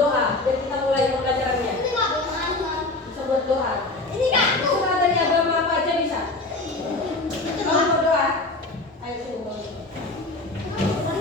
berdoa. Biar kita mulai pembelajarannya. Bisa buat doa. Suka dari agama apa aja bisa. Kamu mau doa? Ayo sini kamu. Ayo doa.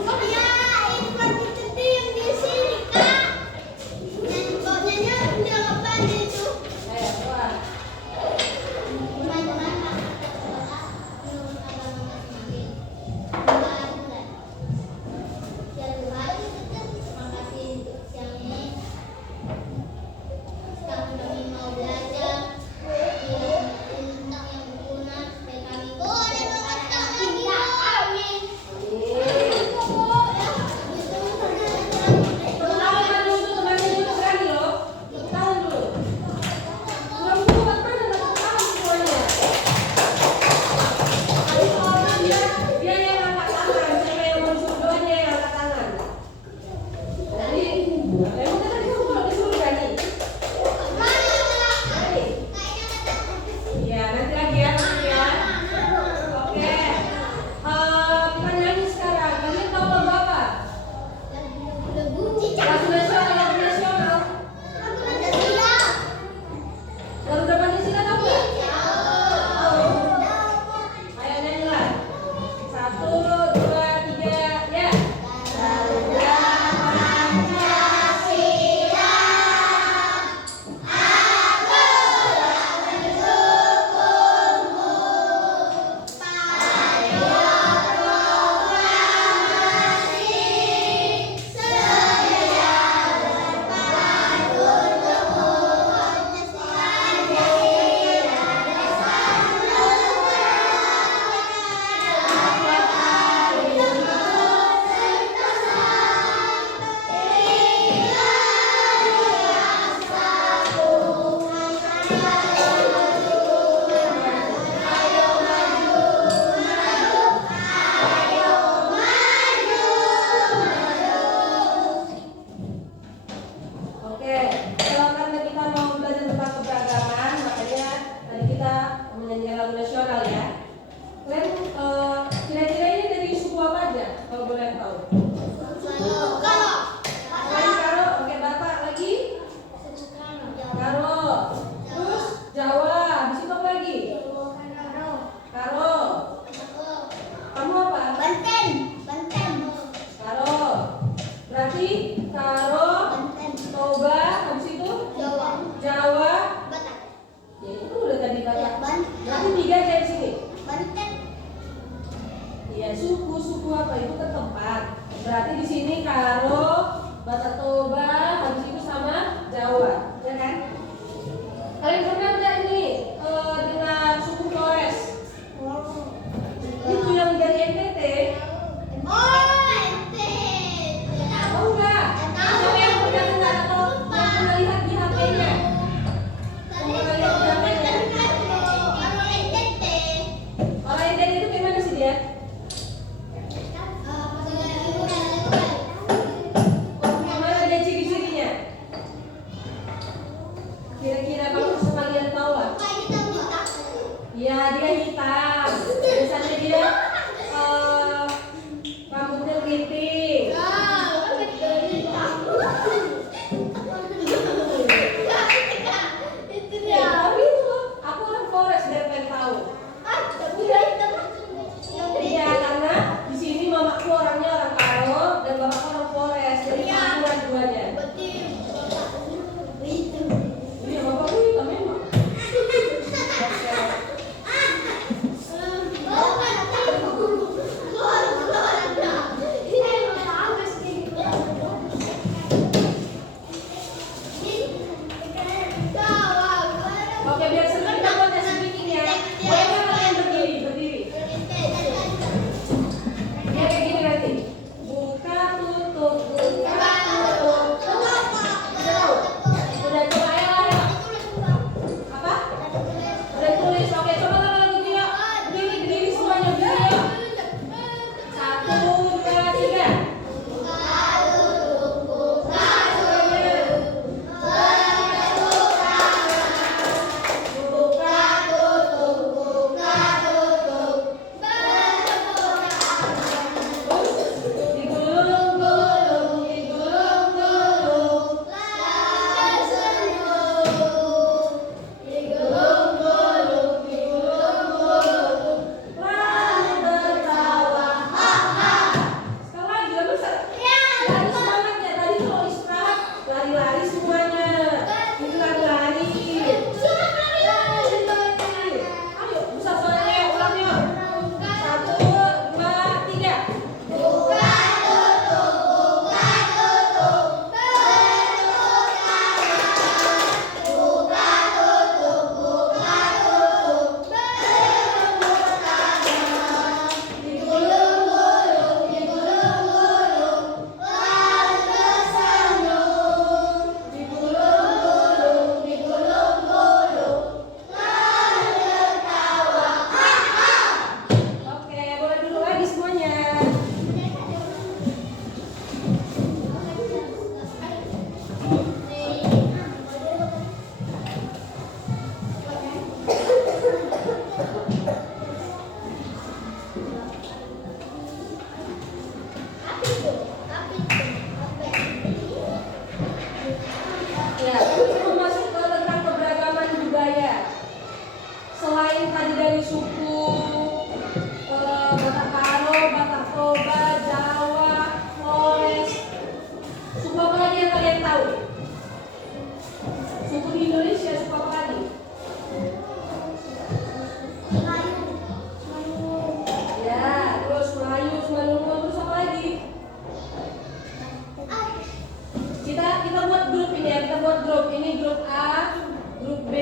buat grup. Ini grup A, grup B,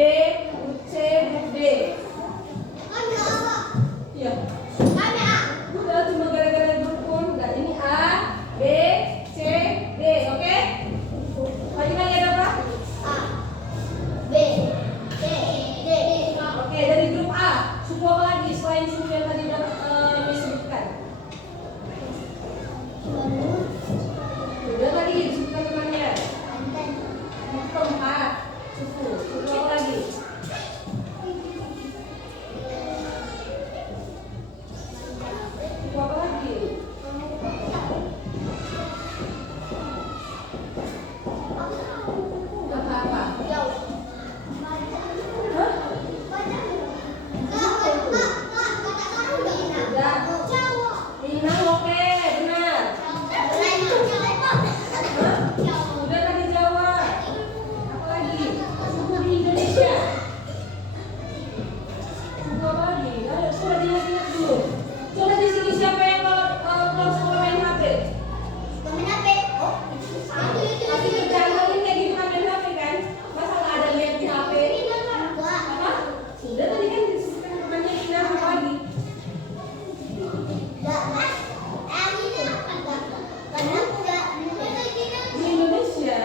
grup C, grup D. Iya. Udah cuma gara-gara grup pun. Nah, ini A, B, C, D, oke? Lagi ada apa? B, C, D. Oke, dari grup A, suku apa lagi selain suku yang tadi udah disebutkan? Udah tadi disebutkan temannya. Yang keempat, suku apa lagi? Suku apa lagi? Apa-apa? Hah? Minang, oke, benar. Udah tadi Jawa. Apa lagi? Suku di Indonesia. Suku apa lagi? Ayo, coba diingat-ingat dulu. Coba di sini siapa yang kalau sekolah main HP? Pasti kerjaan kalian kayak gitu kan main HP kan? Masa nggak ada lihat di HP? Apa? Sudah tadi kan disebutkan temannya Ina, apa lagi? Di Indonesia.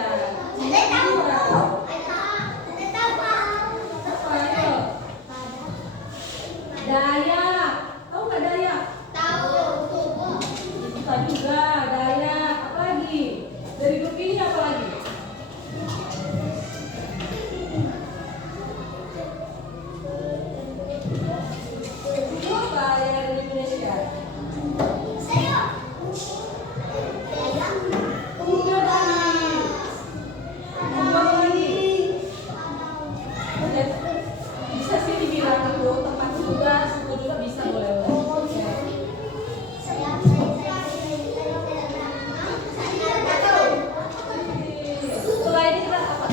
Apa? Ayo. Dayak. Tahu nggak Dayak? Kita juga Dayak. Apa lagi? Dari grup ini apa lagi? Suku apa yang ada di Indonesia? Udah tadi. Suku apa lagi? Oke. Bisa sih dibilang itu tempat juga, suku juga bisa boleh. Oke. Setelah ini kita apa?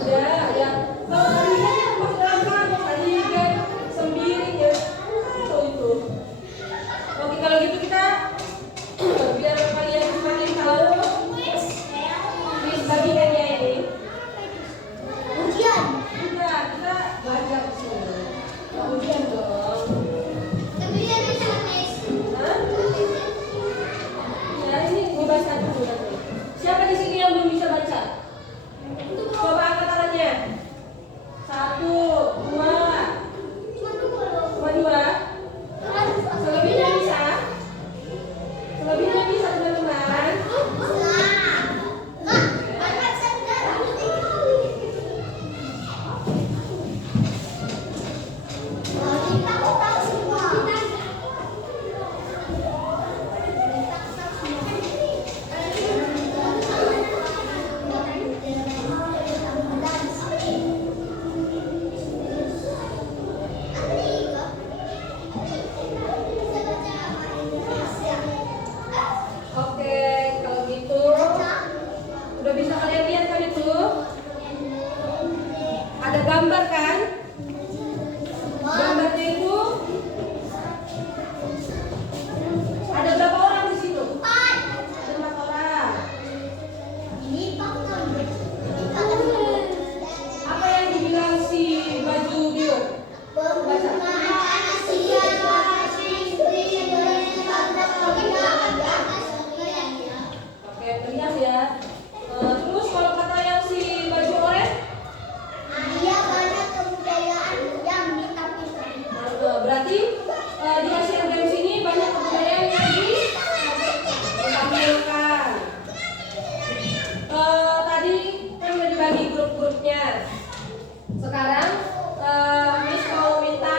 Udah, ya. Kalau tadi kan kita masuk dalam kamus, tadi kan sembiring ya. Kalau itu. Oke, kalau gitu kita biar kalian semakin tahu, bagian ya ini. Udah, kita belajar di sini. Nggak ujian dong. Hah? Ya, ini baca dulu nanti. Siapa di sini yang belum bisa baca? Coba angkat tangannya. 1, 2, cuma 2. Selebihnya bisa? Selebihnya bisa teman-teman. Oke, kalau gitu udah bisa kalian lihat kan itu? Ada gambar kan? Gambarnya itu ada berapa orang di situ? Ada 4 orang. Apa yang dibilang si baju biru? Baca. Oke, teriak ya. Terus kalau kata yang si baju oranye? Berarti di Asian Games ini banyak kebudayaan yang ditampilkan. Tadi kan udah dibagi grup-grupnya. Sekarang Miss mau minta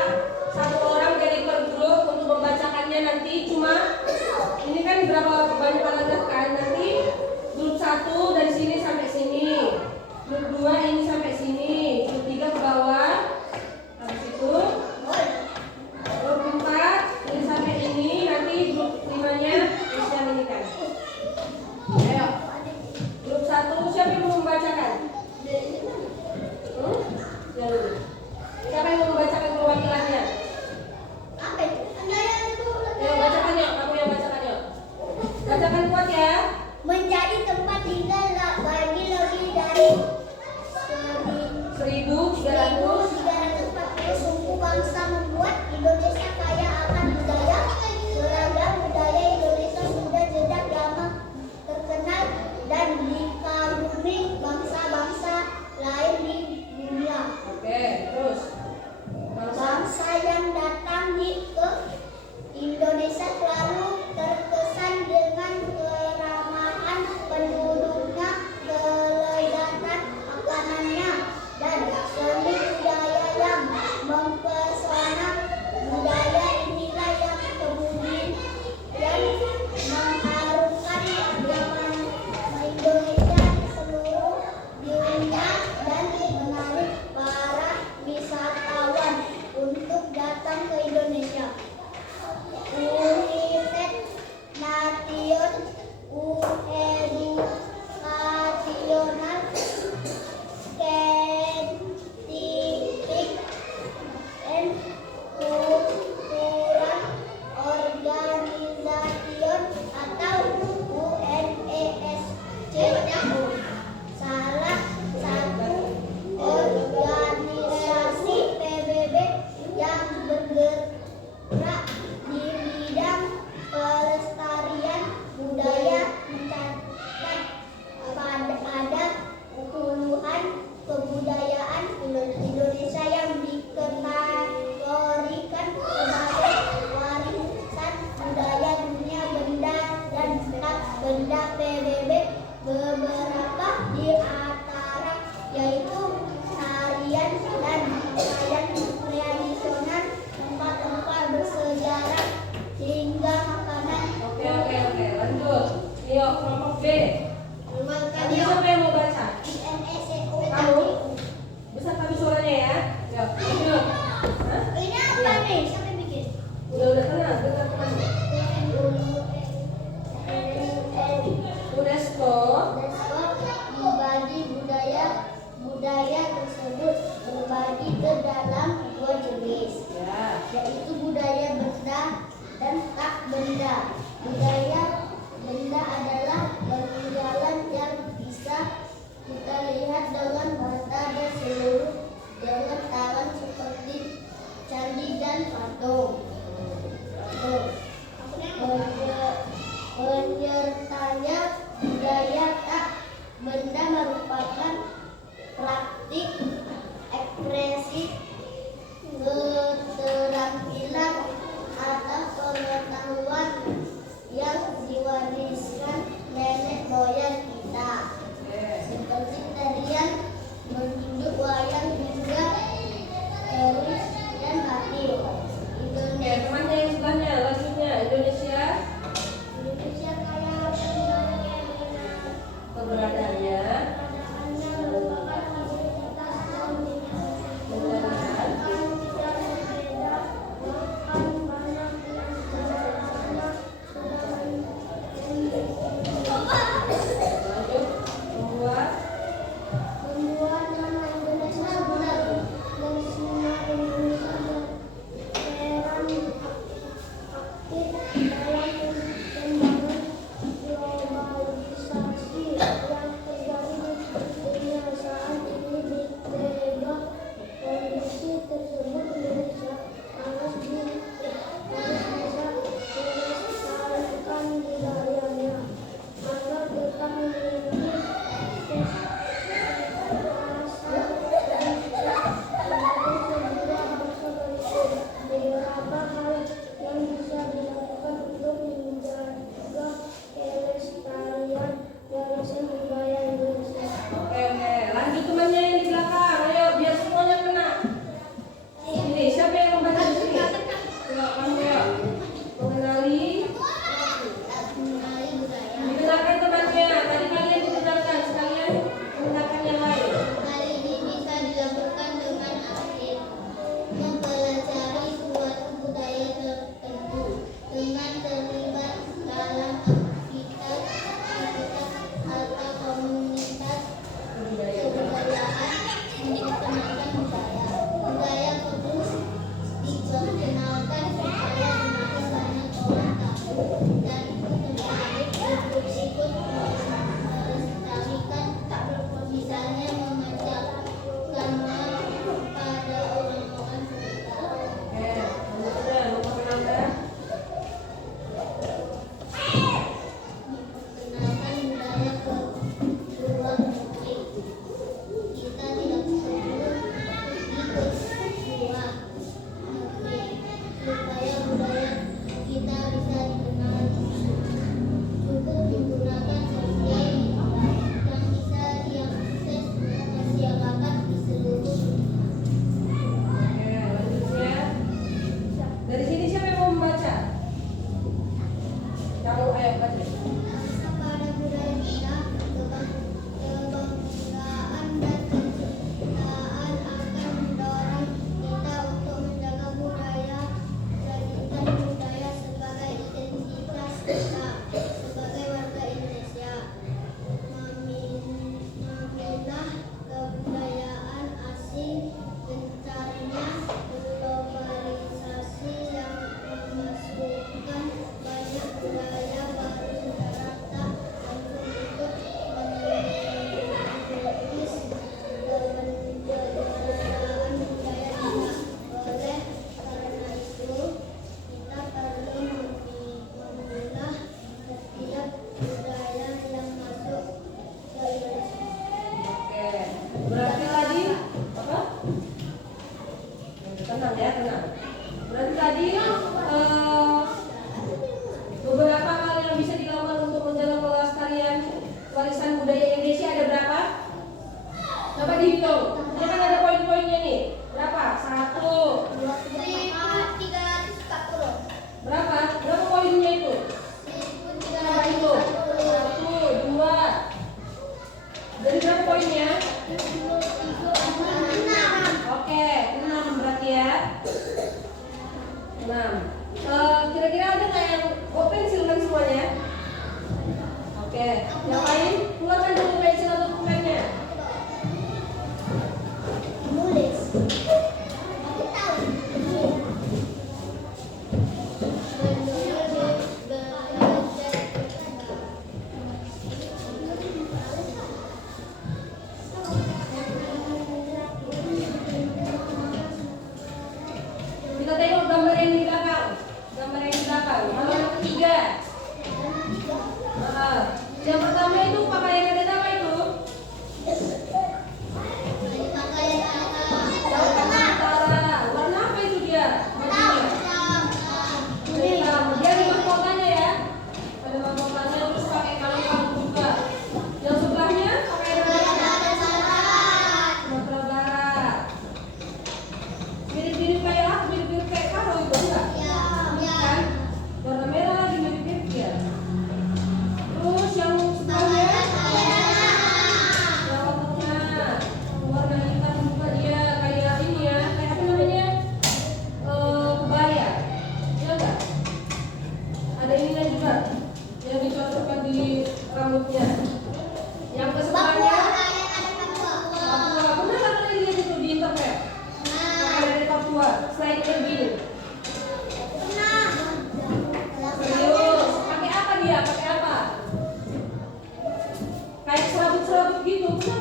1 orang dari per grup untuk membacakannya nanti. Cuma ini kan berapa banyak paragraf kan? Nanti grup 1 dari sini sampai sini, grup 2 ini sampai sini, grup 3 ke bawah. Habis itu grup 4 ini sampai ini, nanti grup 5-nya bisa ini kan. Ayo. Grup 1 siapa yang mau membacakan? Siapa yang mau membacakan perwakilannya? Ayo bacakan yuk, kamu yang bacakan yuk. Bacakan kuat ya. Menjadi tempat tinggal bagi lebih dari dengan mata dan seluruh dengan tangan seperti candi dan patung. Penyertanya budaya tak benda merupakan praktik ekspresi keterampilan atau pengetahuan yang diwariskan nenek moyang kita, seperti tarian, berhidup, wayang hingga keris dan batik. Oke, temannya yang sebelahnya, lanjutnya Indonesia Kaya keberadaannya merupakan identitas dan lanjut membuat nama Indonesia benar dan semua Indonesia berperan aktif dalam pembangunan globalisasi yang terjadi di dunia saat ini. Di tengah kondisi tersebut, Indonesia harus bisa melestarikan budayanya agar tetap memiliki beberapa hal yang bisa dilakukan untuk menjaga kelestarian warisan budaya Indonesia. Oke, lanjut temannya yang di belakang. Ayo, biar semuanya kena. Ini siapa yang membaca di sini? Coba kamu ya. Mengenali, dikenalkan temannya. Tadi kalian dikenalkan, sekalian mengenalkan yang lain. Hal ini bisa dilakukan dengan aktif mempelajari suatu budaya tertentu dengan terlibat dalam aktivitas atau komunitas kebudayaan untuk mengenalkan budaya. Budaya perlu diperkenalkan supaya semakin banyak orang tahu dan tertarik untuk ikut melestarikan, misalnya mengajarkan pada orang-orang sekitar. Oke, lanjutnya nomor 16. Memperkenalkan budaya ke luar negeri. Kita tidak perlu pergi ke luar negeri supaya budaya kita bisa dikenal di sana. Cukup menggunakan sosial media yang bisa diakses masyarakat di seluruh dunia. Oke, lanjutnya. Dari sini siapa yang mau membaca? Kamu ayo baca. Pada budaya kita, kebanggaan dan kecintaan akan mendorong kita untuk menjaga budaya, jadikan budaya sebagai identitas kita sebagai warga Indonesia. Memilah kebudayaan asing, gencarnya globalisasi yang memasukkan banyak budaya baru secara tak langsung ikut mengikis keberadaan budaya kita. Oleh karena itu, kita perlu memilah setiap budaya yang masuk ke Indonesia. Oke, berarti tadi apa? Tenang ya, tenang. Berarti tadi beberapa hal yang bisa dilakukan untuk menjaga kelestarian warisan budaya Indonesia ada berapa? Coba dihitung. Ini kan ada poin-poinnya nih. Berapa? 1. 1.340. Berapa? Berapa poinnya itu? Coba hitung. 1, 2. Jadi berapa poinnya? Oke, 6 berarti ya. 6. Kira-kira ada nggak yang pensil kan semuanya? Oke, yang lain keluarkan dulu pensil atau pulpennya. Nulis.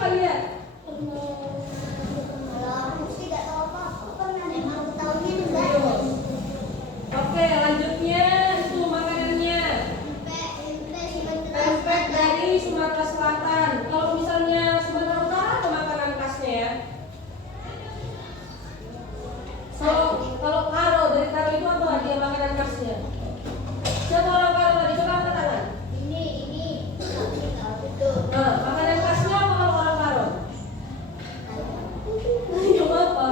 Coba lihat. Kalau aku sih nggak tahu apa-apa, emang tahunya di Ayo. Oke, lanjutnya itu makanannya. Pempek dari Sumatera Selatan. Kalau misalnya Sumatera Utara apa makanan khasnya ya? Kalau Karo, dari Karo itu apa dia makanan khasnya? Siapa orang Karo tadi? Coba angkat tangan. ini betul. Nah, makanan khasnya apa kalau orang Karo? Ayo apa?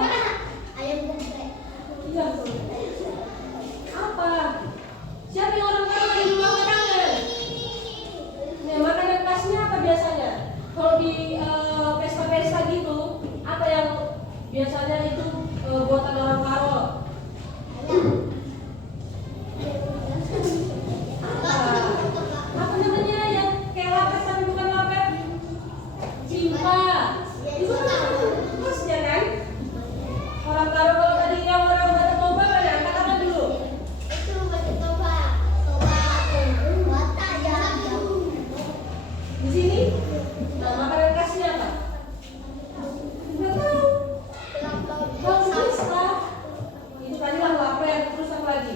Ayam geprek. Iya. Apa? Siapa yang orang Karo tadi dulu angkat tangan? Nah, makanan khasnya apa biasanya? Kalau di pesta-pesta gitu, apa yang biasanya itu buatan orang Karo? Apa namanya yang kayak lapet tapi bukan lapet? Cimpa. Itu kan khasnya kan? Orang Karo. Kalau tadi yang orang Batak Toba mana? Angkat tangan dulu. Itu batu toba bata jalan. Di sini. Nah, makanan khasnya apa? Nggak tahu. Bang Sista. Itu tadi lah lapet. Terus apa lagi?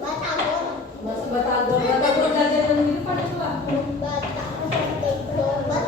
Batagor. Masuk Batagor. Batagor jajanan di depan itu lah. Batagor.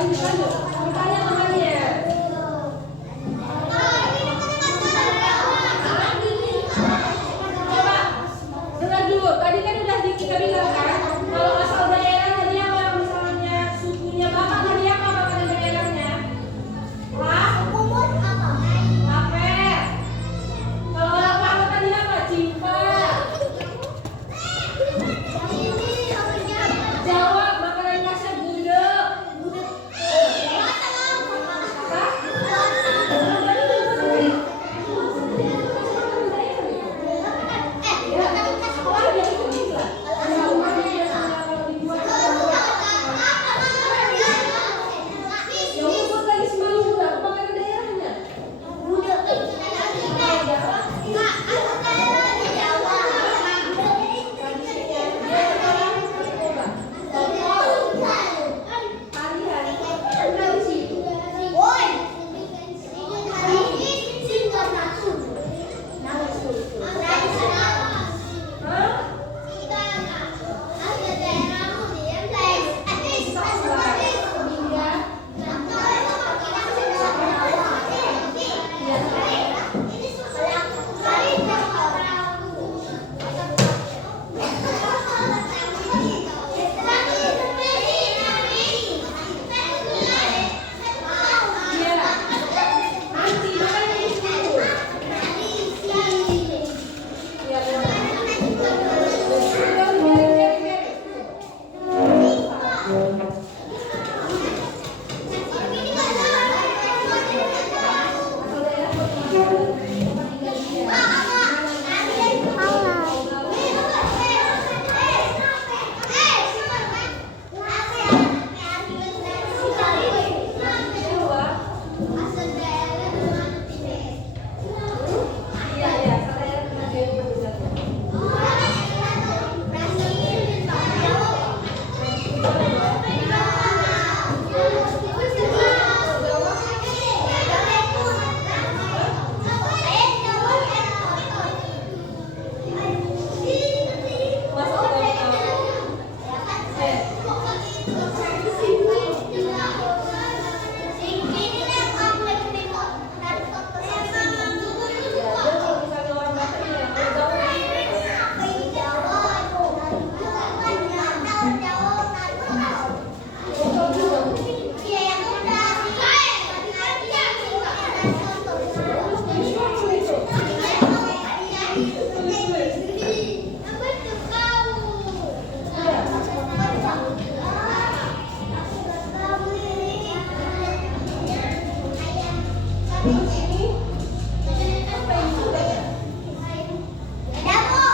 Lanjut, lanjut. Bertanya temannya. Coba dengar dulu. Tadi kan udah kita bilang kan, kalau asal daerah tadi apa? Misalnya sukunya Bapak tadi apa makanan daerahnya? Lapet. Kalau orang Palu tadi apa? Cimpa. Jawa makanan khasnya gudeg. Apa?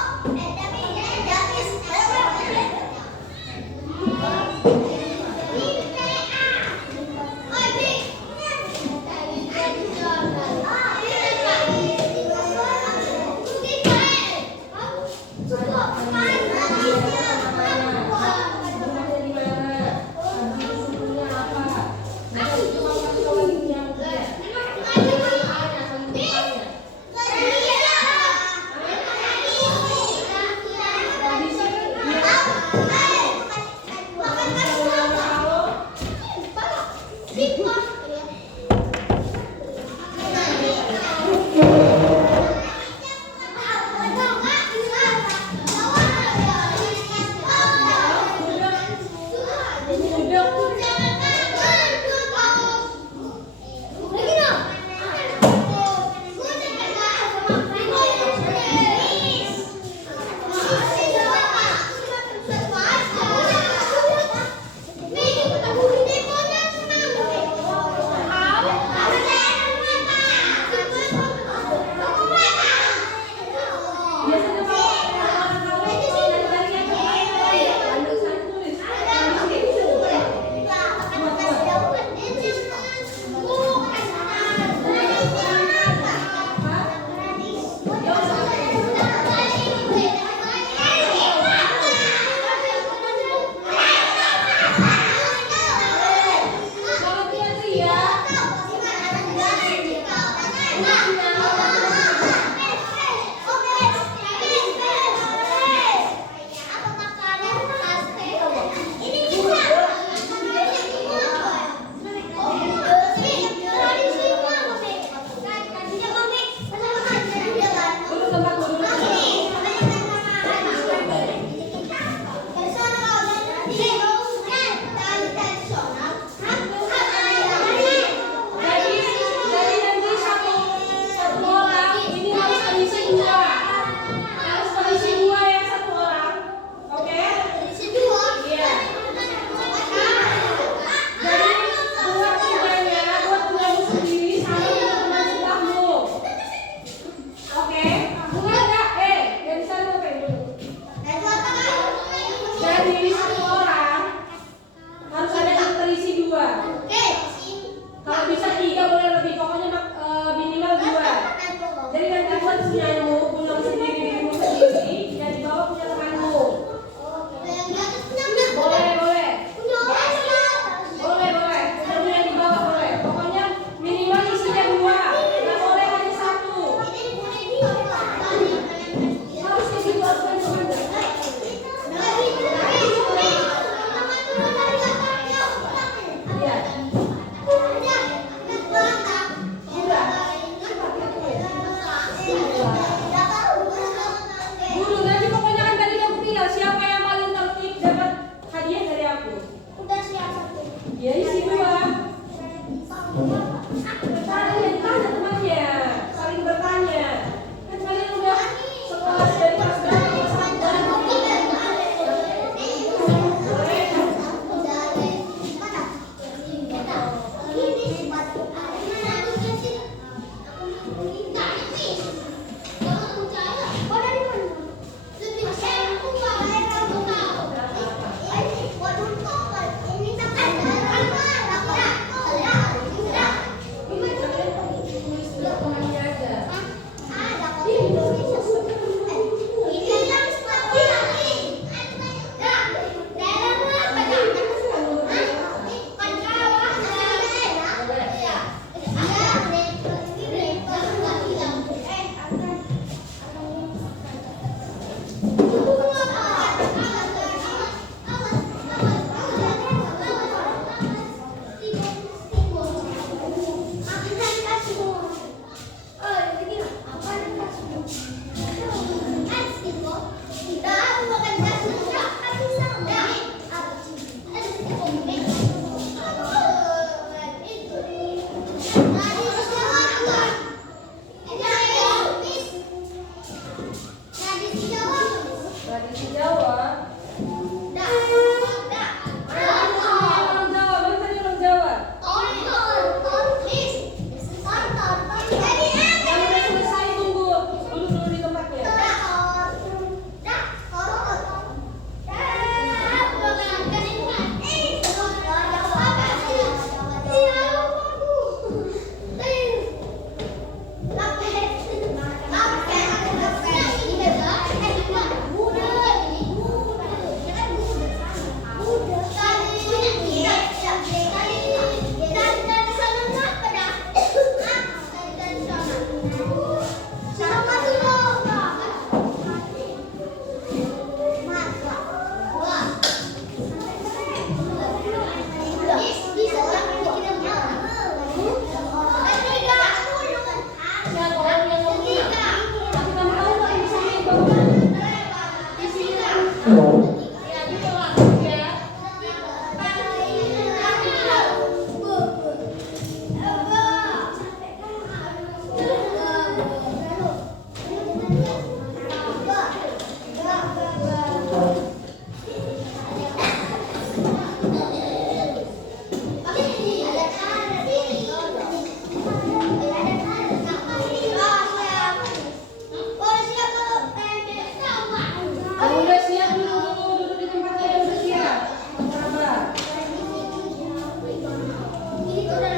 Kenapa?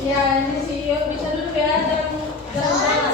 Ya, ini sih bisa dulu ya, jalan-jalan.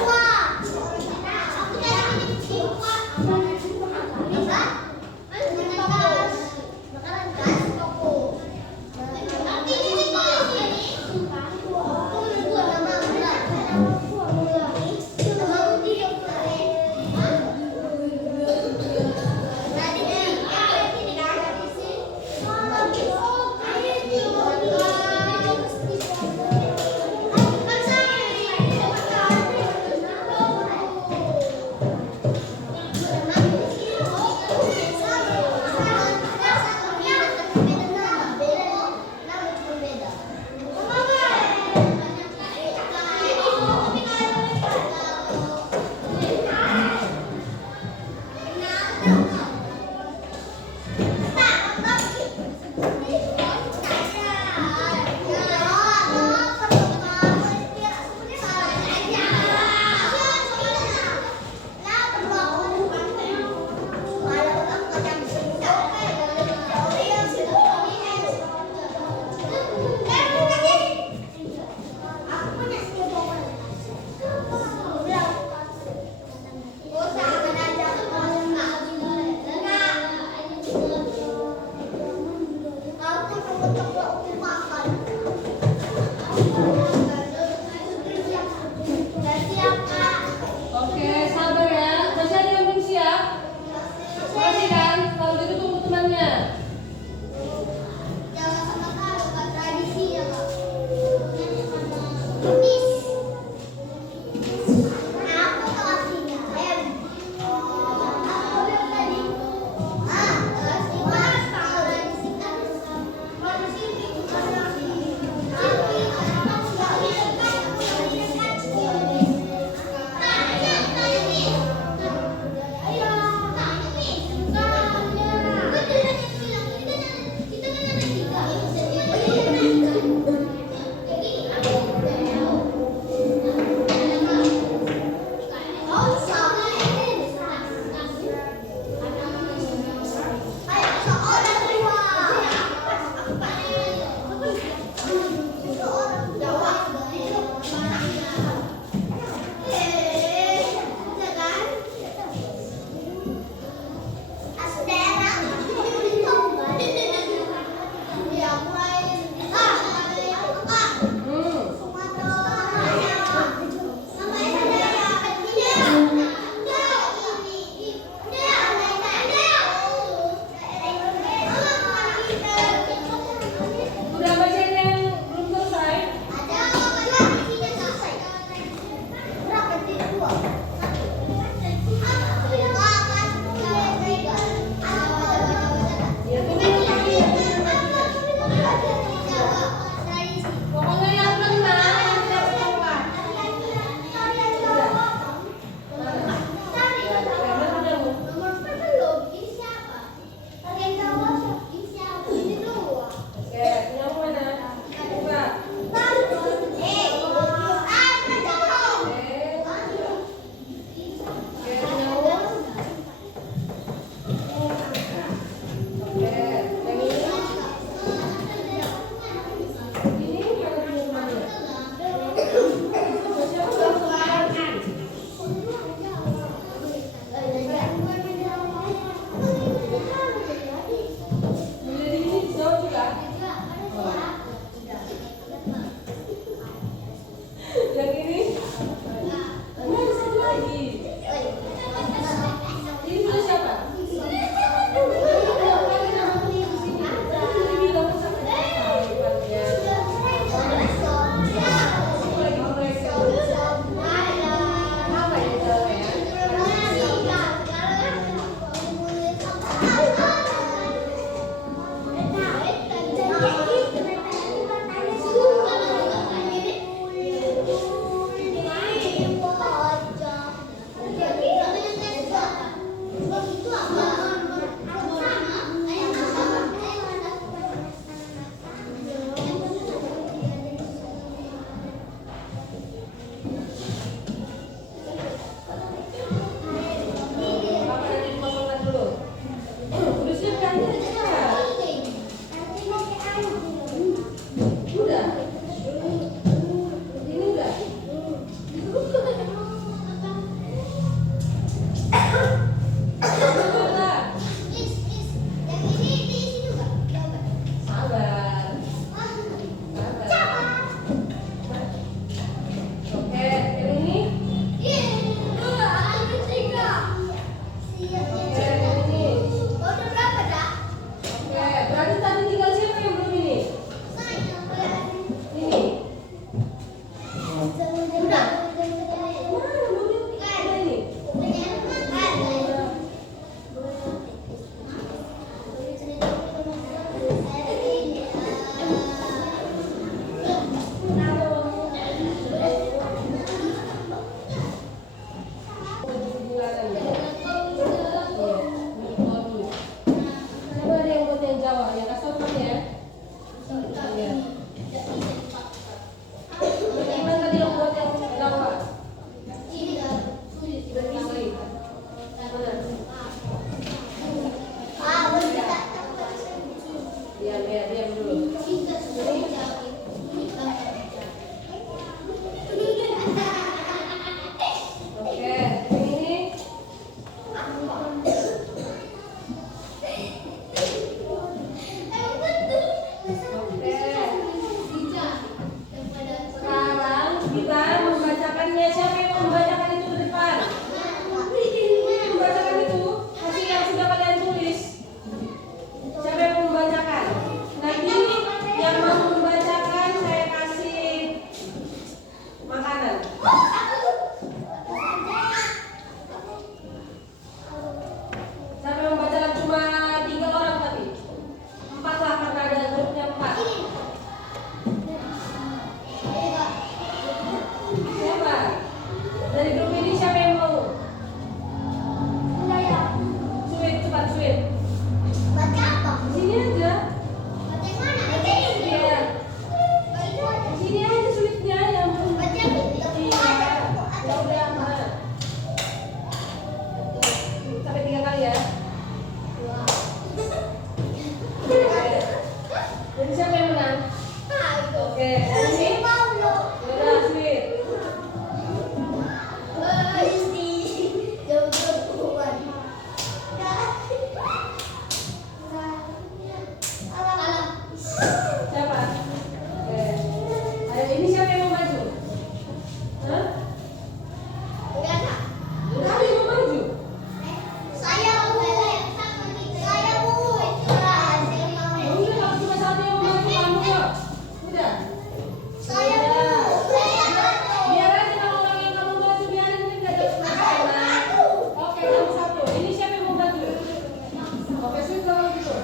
Oke, sabar ya. Masih ada yang belum siap? Masih kan? Kalau gitu tunggu temannya. siapa yang mau membacakan itu ke depan? Membacakan itu hasil yang sudah kalian tulis. Siapa yang mau membacakan? Nanti yang mau membacakan saya kasih makanan. Siapa yang membacakan cuma 3 orang tapi 4 lah karena ada grupnya 4. Siapa? Dari grup ini siapa yang mau? Sweet, cepat Sweet. Sini aja. Iya. Sini aja Sweetnya yang iya. Ya udah mana? Sampai 3 kali ya. Jadi siapa yang menang? Oke, ini. Udah Sweet. Siapa? Oke. Ayo ini siapa yang mau maju? Hah? Udah ada yang mau maju? Ya udah kalau cuma satu yang mau maju kamu kok. Udah. Biar aja kalau orang yang kamu maju biarin kan nggak ada masalah. Oke kamu satu. Ini siapa yang mau maju? Oke Sweet kalau gitu.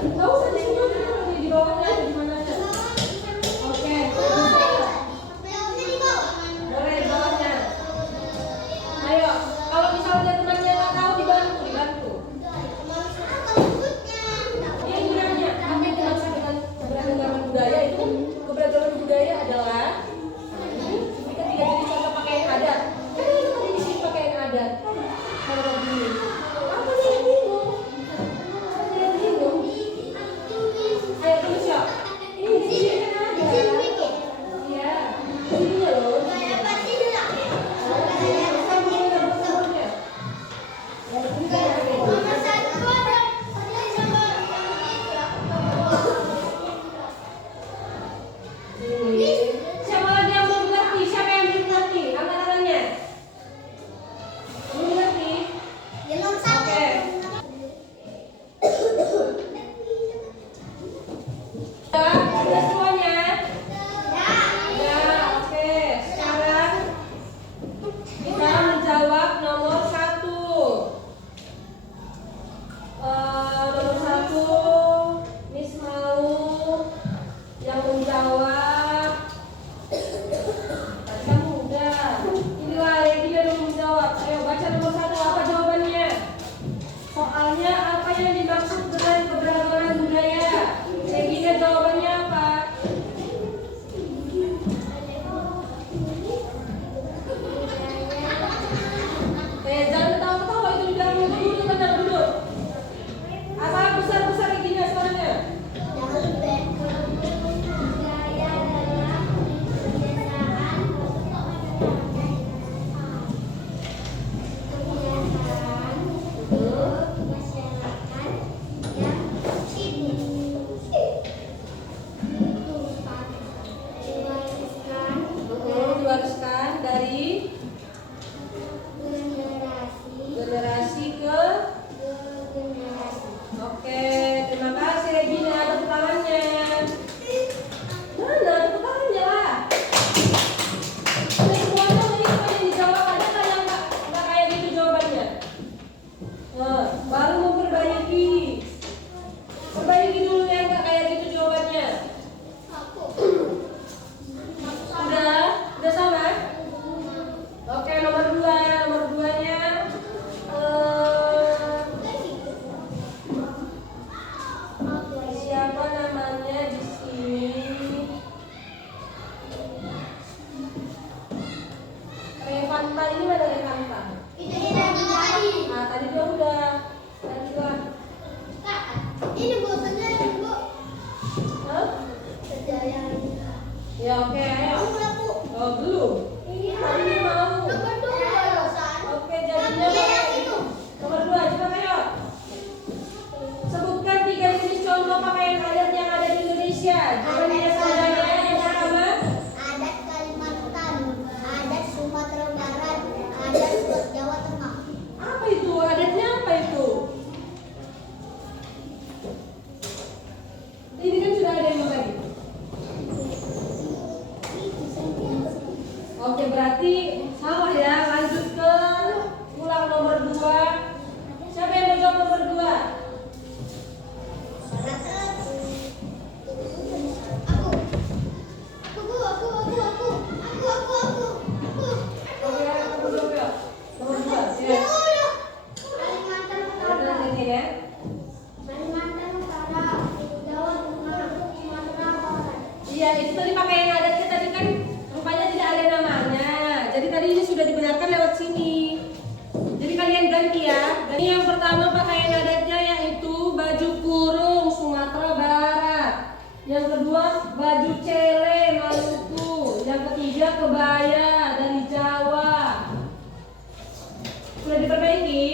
Nggak usah di sini aja, di bawahnya atau di mananya. Oke. Boleh di bawahnya. Ayo, kalau misalnya temannya nggak tahu dibantu. Ini gunanya apa yang dimaksud dengan keberagaman budaya itu? Keberagaman budaya adalah ketika jadi contoh pakaian adat. Kan itu tadi di sini pakaian adat. Kalau begini, apa sih yang bingung? Apa yang bingung? Ayo tulis ya. Ini di sini kan ada. Iya, di sini loh. Siapa lagi yang belum ngerti? Siapa yang belum ngerti? Angkat tangannya. Belum ngerti? Oke. Udah semuanya? Ya, oke. Sekarang kita menjawab nomor 1. Nomor 1, Miss mau yang menjawab. Tadi kamu udah. Inilah yang dia belum menjawab. Ayo baca nomor 1, apa jawabannya? Soalnya apa yang dimaksud dengan keberagaman budaya? Regina jawabannya apa? Jangan ketawa-ketawa, itu di dalam dulu, tenang dulu. Apa besar-besar Regina suaranya? Diwariskan dari generasi ke. Oke, terima kasih Regina. Tepuk tangannya. Mana tepuk tangannya lah. Semuanya ini apa yang dijawab, ada nggak yang nggak kayak gitu jawabannya? Nah, baru memperbaiki. Perbaiki dulu yang nggak kayak gitu jawabannya. Udah sama? Oke, nomor 2-nya. Siapa namanya di sini? Revanta, ini mana Revanta? Ah, tadi dia udah. Tadi juga. Hah? Ya oke, ayo. Oh, belum. Tadi dia mau. Oke, jadinya nomor 2, cepat ayo. Sebutkan 3 jenis contoh pakaian adat yang ada di Indonesia. Jawabannya semuanya yang pertama. Adat Kalimantan, adat Sumatera Barat, adat Jawa Tengah. Apa itu? Adatnya apa itu? Ini kan sudah ada yang tadi. Oke, berarti salah ya. Lanjut ke ulang nomor 2. Siapa yang mau jawab nomor 2? Oke, kamu jawab ya. Nomor 2. Ya. Kalimantan Benar Utara, ini ya. Kalimantan Utara, Jawa Tengah, Sumatera Barat. Iya, itu tadi pakaian adatnya tadi kan rupanya tidak ada namanya. Jadi tadi ini sudah dibenarkan lewat sini. Jadi kalian ganti ya. Ganti yang pertama pakaian adatnya yaitu baju kurung Sumatera Barat. Yang kedua baju cele Maluku. Yang ketiga kebaya dari Jawa. Sudah diperbaiki?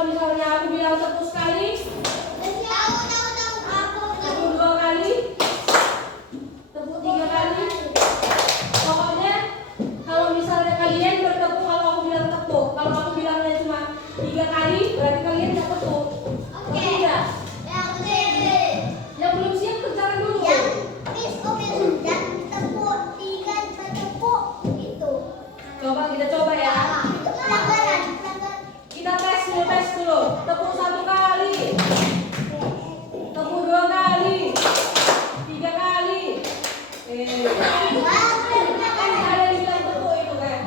kalau misalnya aku bilang tepuk sekali, tepuk 2 kali, tepuk 3 kali. Pokoknya kalau misalnya kalian bertepuk kalau aku bilang tepuk, kalau aku bilangnya cuma 3 kali, berarti kalian nggak tepuk. Oke tidak? Yang belum siap kerjakan dulu. Coba kita coba ya. Kita tes dulu. Tepuk 1 kali, tepuk 2 kali, 3 kali. Kan ada yang bilang tepuk itu kan?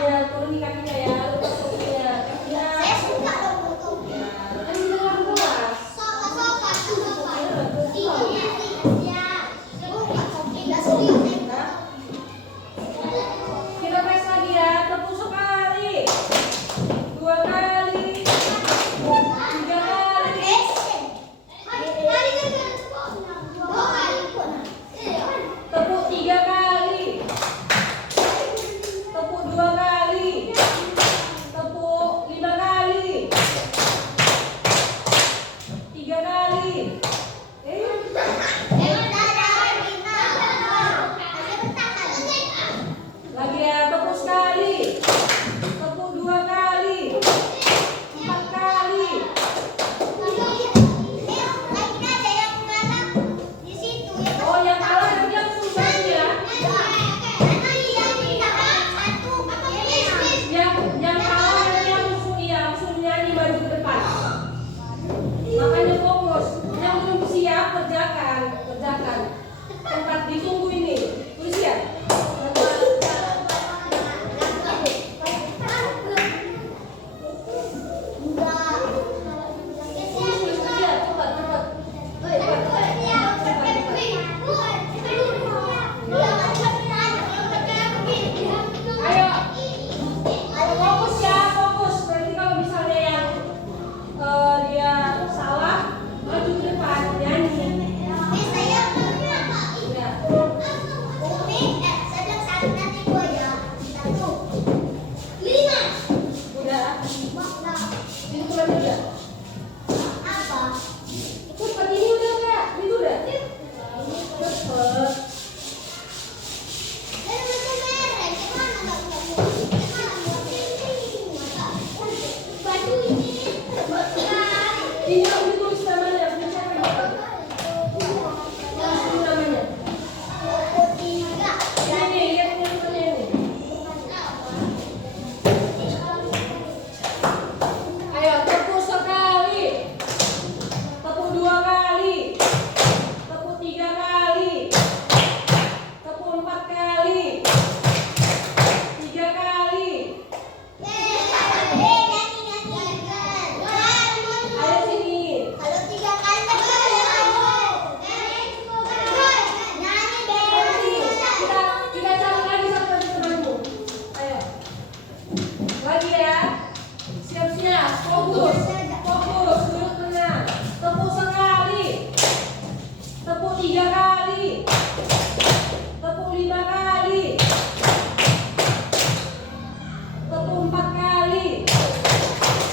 Iya, turunin kakinya ya. Lepas kakinya. Kakinya. Ya, kan jangan keras. Kita tes lagi ya. Tepuk sekali, 2 kali, 3 kali. Tepuk 3 kali, tepuk 2 kali, tepuk 5 kali, 3 kali. Lagi ya, tepuk sekali, tepuk 2 kali, 4 kali. Oh, yang kalah nanti langsung maju ya. Yang kalah nanti langsung nyanyi maju ke depan. Makanya fokus. Yang belum siap kerjakan. Tempat ditunggu ini. Udah siap? Siap, cepat. Ayo, fokus ya, fokus. Berarti kalau misalnya yang dia salah, maju ke depan nyanyi. Ya. Udah. Itu pulang juga. Cepat ini udah enggak? Itu udah. Cepet. Ini aku tulis namanya. Punya siapa ini? Tulis namanya. Ini lihat tulisannya ini. Ayo, tepuk sekali, tepuk 2 kali, tepuk 3 kali, tepuk 4 kali, 3 kali. Ayo sini. Kita cari lagi satu lagi temanmu. Ayo. Lagi ya. Siap-siap. Fokus. Duduk tenang. Tepuk sekali. Tepuk 3 kali. Tepuk 5 kali. Tepuk 4 kali.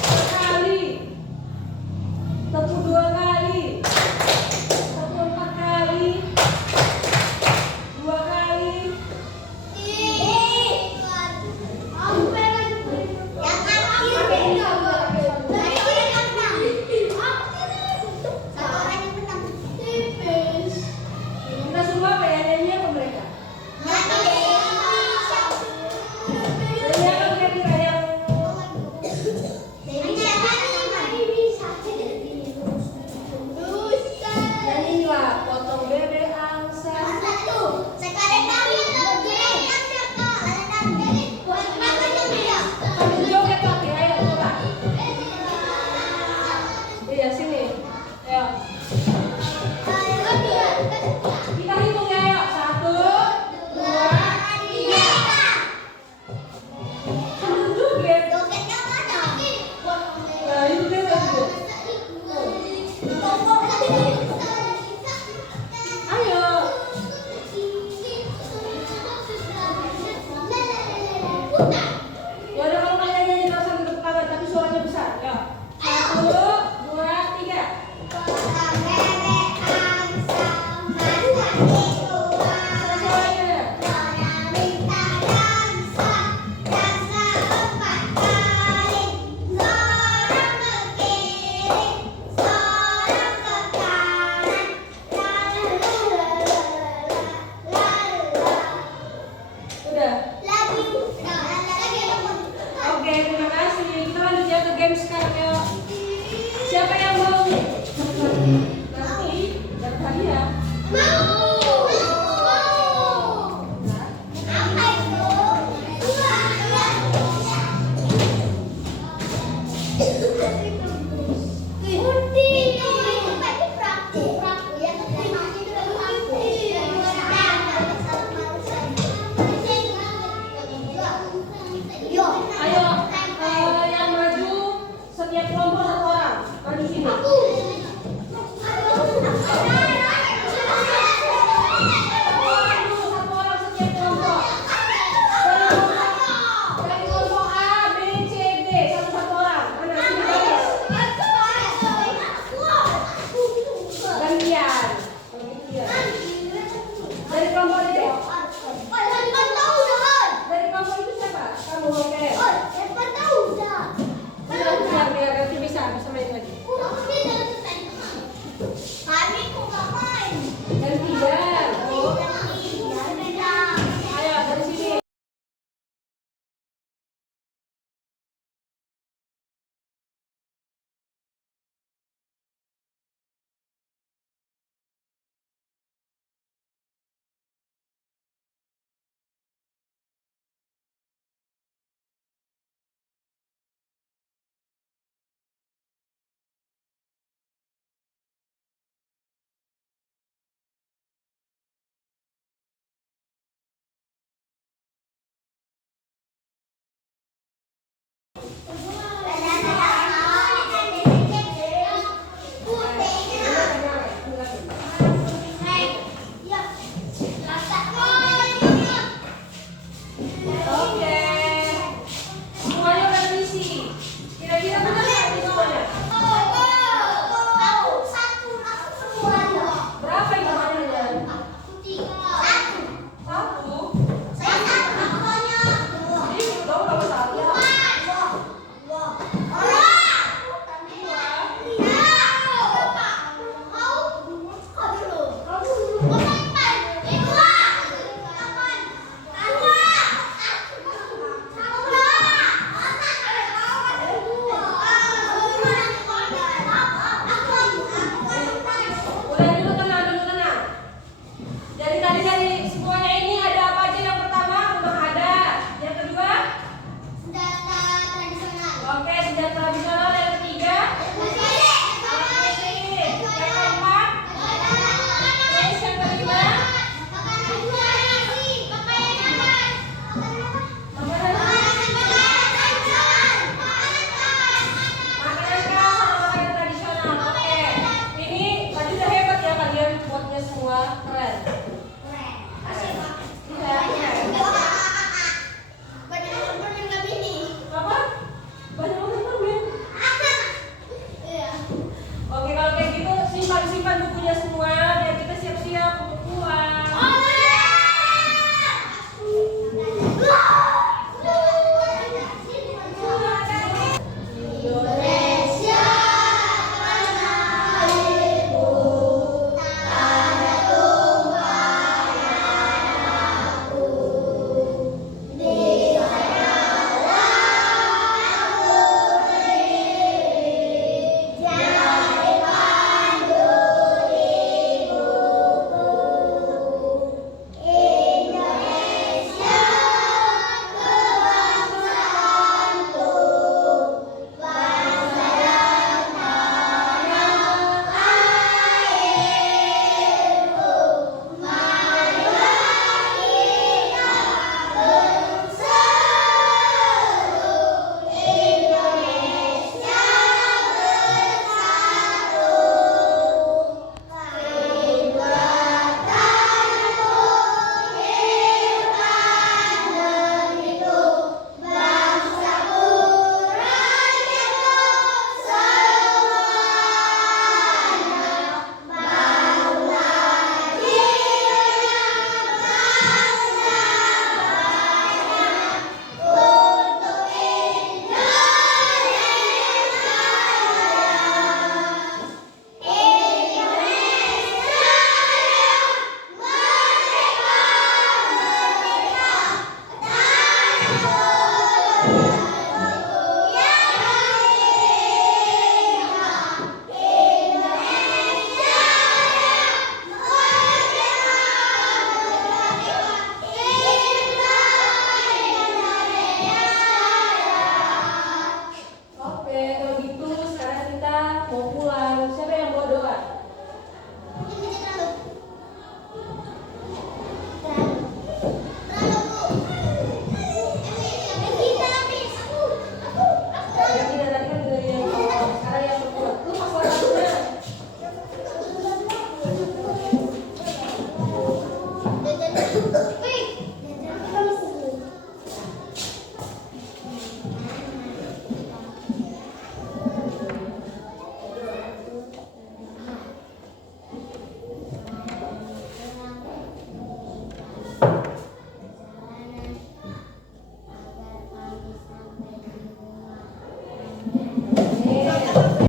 Sekali. Tepuk 2 kali. Tepuk 4 kali. 2 kali. Siapa yang mau? Nanti dan hadiah. Apa itu?